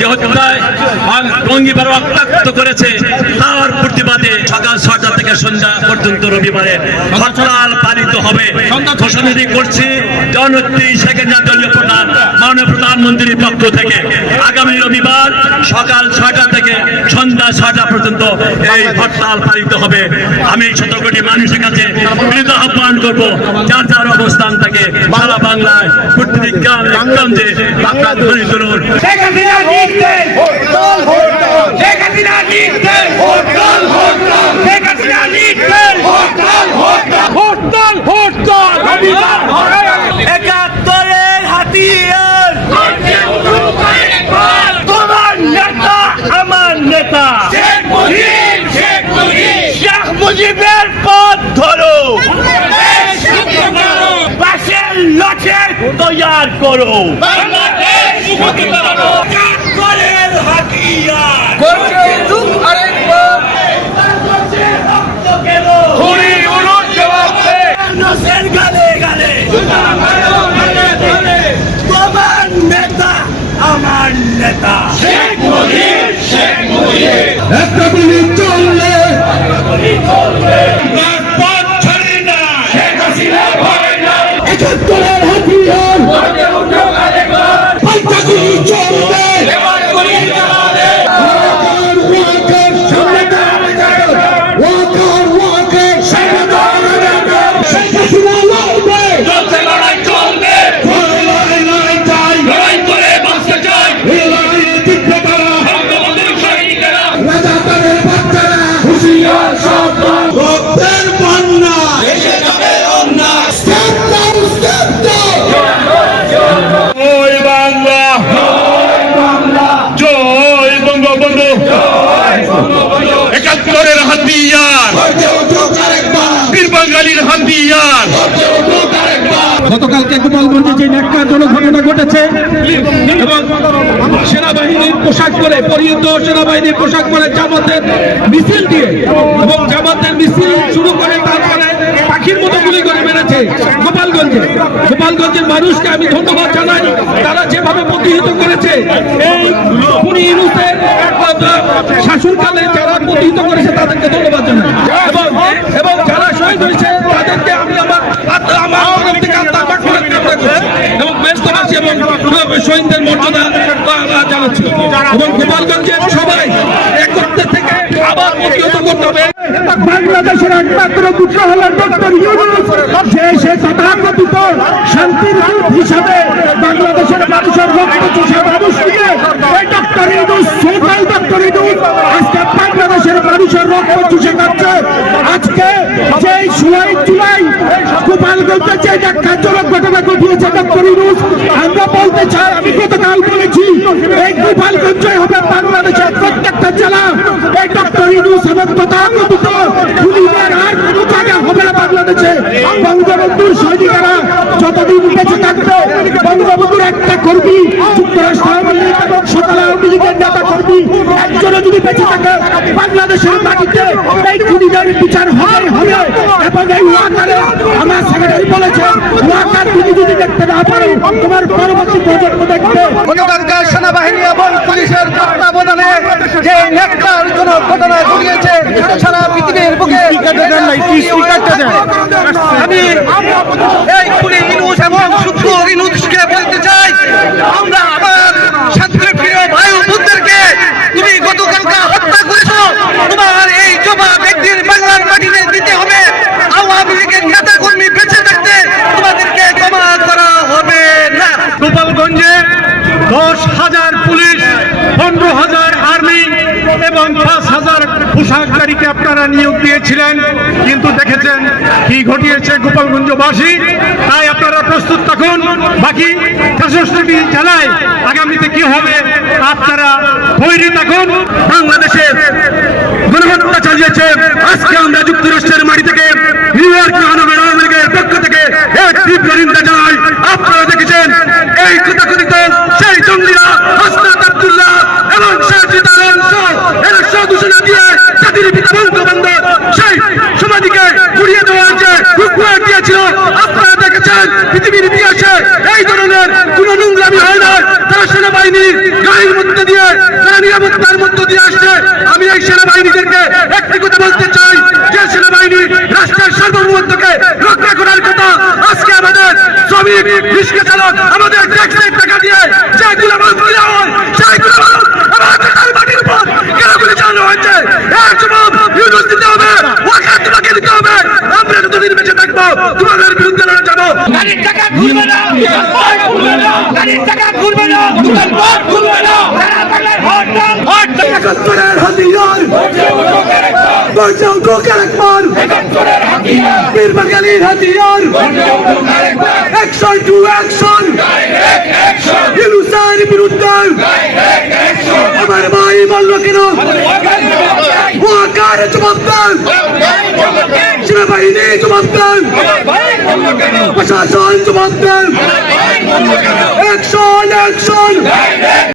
যে হত্যায় টঙ্গীপাড়া রক্তাক্ত করেছে তার প্রতিবাদে সকাল 6টা থেকে সন্ধ্যা পর্যন্ত রবিবারে হরতাল পালিত হবে ঘোষণা করছি জননেত্রী শেখ হাসিনা দলীয় প্রধান মাননীয় প্রধানমন্ত্রীর পক্ষ থেকে আগামী রবিবার সকাল 6টা থেকে সন্ধ্যা 6টা পর্যন্ত এই হরতাল পালিত হবে। আমি 17 কোটি মানুষের কাছে বিনীত আহ্বান করব যার যার অবস্থান থেকে সারা বাংলায় প্রতিজ্ঞা বাংলা ধ্বনি তুলুন। শেখ হাসিনা জিততে হরতাল হরতাল, শেখ হাসিনা জিততে হরতাল হরতাল, শেখ হাসিনা জিততে হরতাল হরতাল, হরতাল হরতাল। রবিবার হরতাল 71-এর হাতিয়ার তোমার নেতা আমার নেতা শেখ মুজিব, শেখ মুজিব, শেখ মুজিবের পথ ধরো, পাশের লক্ষ্যে তৈয়ার করো, বাংলাদেশ মুক্তি করো। 71-এর হাতিয়ার করছে যুগ আরেকবার রক্ত কেন খুনি উলুট জবাব দে নসের গালে গালে তোমার নেতা আমার নেতা শেখ মুজিব, শেখ মুজিব। একটা গুলি চললে পথ ছাড়ি না, শেখ হাসিনা ভয় না। 71-এর হাতিয়ার পাল্টা গুলি চলবে, ওয়াকার সামনে ওয়াকার সামনে শেখ হাসিনা লড়বে, চলছে লড়াই চলবে, লড়াই চাই, লড়াই করে বাঁচতে চাই। এই লড়াইয়ে জিতবে কারা? বঙ্গবন্ধুর সৈনিকেরা, রাজাকারের বাচ্চারা হুঁশিয়ার সাবধান, রক্তের বন্যা দেশে যাবে অন্যায়। Step down, step down. জয় বাংলা, জয় বঙ্গবন্ধু, 71-এর হাতিয়ার বীর বাঙালির হাতিয়ার। গতকালকে গোপালগঞ্জে যে ন্যাক্কারজনক ঘটনা ঘটেছে এবং সেনাবাহিনীর পোশাক পরে পরিহিত সেনাবাহিনীর পোশাক পরে জামাতের মিছিল দিয়ে এবং জামাতের মিছিল শুরু করে তারপরে পাখির মতো গুলি করে মেরেছে গোপালগঞ্জের মানুষকে আমি ধন্যবাদ জানাই। তারা যেভাবে প্রতিহত করেছে এই খুনি ইউনূসের শাসনকালে যারা প্রতিহত করেছে তাদেরকে ধন্যবাদ জানাই এবং যারা শহীদ হয়েছে তাদেরকে আমি আমার তরফ থেকে এবং ব্যস্তবাসী এবং শহীদদের মর্যাদা জানাচ্ছি এবং গোপালগঞ্জের সবাই একত্রের থেকে আবার প্রতিহত করতে হবে। বাংলাদেশের একমাত্র পুত্র হল ডক্টর ইউনূস, যে সে তথাকথিত শান্তির দূত হিসাবে বাংলাদেশের মানুষের রক্ত চুষে মানুষ নিয়ে এই doctor Yunus, social doctor Yunus আজকে বাংলাদেশের মানুষের রক্ত চুষে খাচ্ছে। আজকে যে 16 জুলাই গোপালগঞ্জে যে ন্যাক্কারজনক ঘটনা ঘটিয়েছে ডক্টর ইউনূস, আমরা বলতে চাই, আমি গতকাল বলেছি এই গোপালগঞ্জে হবে বাংলাদেশের প্রত্যেকটা জেলা এই ডক্টর ইউনূস এবং তথাকথিত খুনিদের আর কোনো জায়গা হবে না বাংলাদেশে। বঙ্গবন্ধুর সৈনিকেরা যতদিন বেঁচে থাকবে, বঙ্গবন্ধুর একটা কর্মী যুক্তরাষ্ট্র আওয়ামী লীগ এবং সকালে আওয়ামী লীগের নেতা কর্মী একজনও যদি বেঁচে থাকে বাংলাদেশের মাটিতে এই খুনিদের বিচার হবে এবং এই ওয়াকারে আমার সেক্রেটারি বলেছে ওয়াকার তুমি যদি দেখতে না পারো তোমার পরবর্তী প্রজন্ম দেখবে। গতকালকার সেনাবাহিনী এবং পুলিশের তত্ত্বাবধানে যে ন্যাক্কারজনক ঘটনা ঘটিয়েছে সারা পৃথিবীর বুকে আমি এই খুনি ইউনূস এবং শুদ্ধ ইউনূসকে বলতে চাই, আমরা আবার শান্তিপ্রিয় ভাই বোনদেরকে তুমি গতকালকে হত্যা করেছো, তোমার এই জবাব একদিন বাংলার মাটিতে দিতে হবে। আওয়ামী লীগের নেতা কর্মী বেঁচে থাকতে তোমাদেরকে ক্ষমা করা হবে না। গোপালগঞ্জে 10,000 পুলিশ, 15,000 আর্মি এবং 5,000 পোশাককারীকে আপনারা নিয়োগ দিয়েছিলেন, কিন্তু দেখেছেন কি ঘটিয়েছে গোপালগঞ্জবাসী। তাই আপনারা প্রস্তুত থাকুন। বাকি 65টি জেলায় আগামীতে কি হবে আপনারা তৈরি থাকুন। বাংলাদেশের গণহত্যা চালিয়েছে। আজকে আমরা যুক্তরাষ্ট্রের মাটি থেকে নিউ ইয়র্ক মহানগর আওয়ামী লীগের পক্ষ থেকে এক তীব্র নিন্দা জানাই। আপনারা দেখেছেন এই তথাকথিত সেই জঙ্গিরা হাসনাত আব্দুল্লাহ এবং সাজিদ আলম এরা ঘোষণা দিয়ে জাতির পিতা বঙ্গবন্ধু সেই সমাধিকে ঘুরিয়ে দেওয়ার যে হুকুম দিয়েছিল আপনারা দেখেছেন। বাংলাদেশের পৃথিবীর ইতিহাসে এই ধরনের কোন নোংরামি হয় না। তারা সেনাবাহিনীর গাড়ির মধ্যে দিয়ে তারা নিরাপত্তার মধ্য দিয়ে আসছে। আমি এই সেনাবাহিনীদেরকে একটি কথা বলতে চাই, যে সেনাবাহিনী রাষ্ট্রের সার্বভৌমত্বকে রক্ষা করার কথা, আজকে আমাদের শ্রমিক রিক্সা চালক আমাদের ট্যাক্সের টাকা দিয়ে যেগুলো মন্ত্রী হয় সেইগুলো আমাদের তার মাটির উপর কেন গুলি চালানো হয়েছে, এর জবাব ইউনুস দিতে হবে, ওয়াকার তোমাকে দিতে হবে। আমরা যতদিন বেঁচে থাকবো তোমাদের বিরুদ্ধে লড়ে যাবো। গাড়ির টাকা ঘুরবে না, দোকান খুলবে না, গাড়ির টাকা ঘুরবে না, দোকান খুলবে না, সারা বাংলায় হরতাল, হরতাল। একাত্তরের হাতিয়ার বাঁচাও ঢোকার একবার, একাত্তরের হাতিয়ার, বীর বাঙালির হাতিয়ার, অ্যাকশন টু অ্যাকশন, ইউনুসের বিরুদ্ধে আমার ভাই বলল কেন, ওয়াকার জবাব দেন, সেনাবাহিনী জবাব দেন, প্রশাসন জবাব দেন, অ্যাকশন অ্যাকশন।